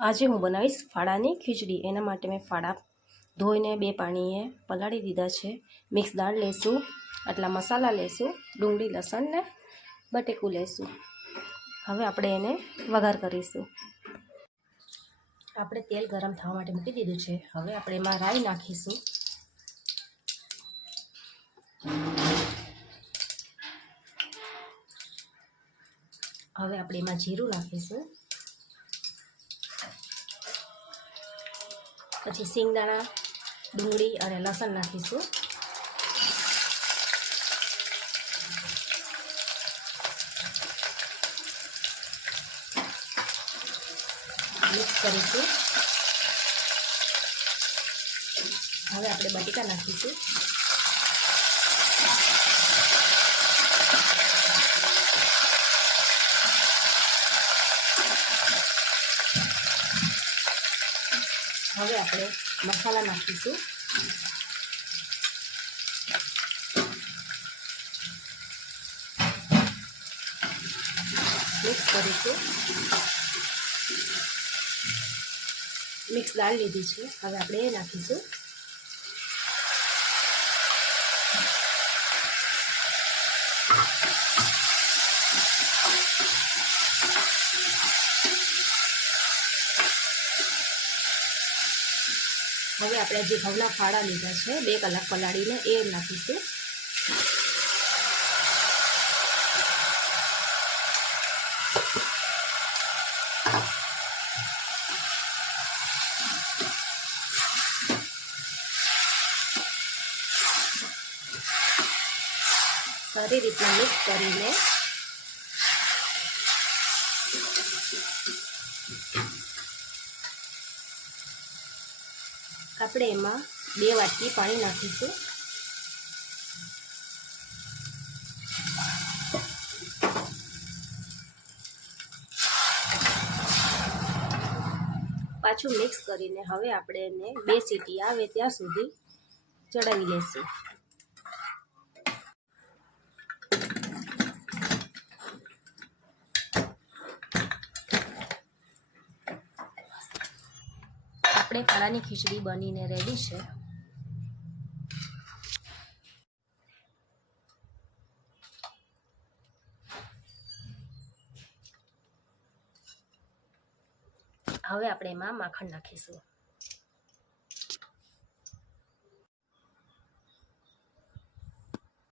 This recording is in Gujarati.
આજે હું બનાવીશ ફાડાની ખીચડી। એના માટે મેં ફાડા ધોઈને 2 પાણીએ પલાળી દીધા છે। મિક્સ દાળ લેશું, આટલા મસાલા લેશું, ડુંગળી લસણ ને બટેકું લેશું। હવે આપણે એને વઘાર કરીશું। આપણે તેલ ગરમ થવા માટે મૂકી દીધું છે। હવે આપણે એમાં રાઈ નાખીશું। હવે આપણે એમાં જીરું નાખીશું, પછી સિંગદાણા, ડુંગળી અને લસણ નાખીશું। મિક્સ કરીશું। હવે આપણે બટેકા નાખીશું। હવે આપણે મસાલા નાખીશું। મિક્સ કરીશું। મિક્સ દાળ લીધી છે, હવે આપણે એ નાખીશું। હવે આપણે જે ઘઉંના ફાડા લીધા છે 2 કલાક પલાળીને એ નાખીશું। સારી રીતના મિક્સ કરીને આપણે એમાં 2 વાટકી પાણી નાખીશું। પાછું મિક્સ કરીને હવે આપણે એને 2 સીટી આવે ત્યાં સુધી ચડાવી લેશું। આપણે ફાડાની ખીચડી બનીને રેડી છે। હવે આપણે એમાં માખણ નાખીશું।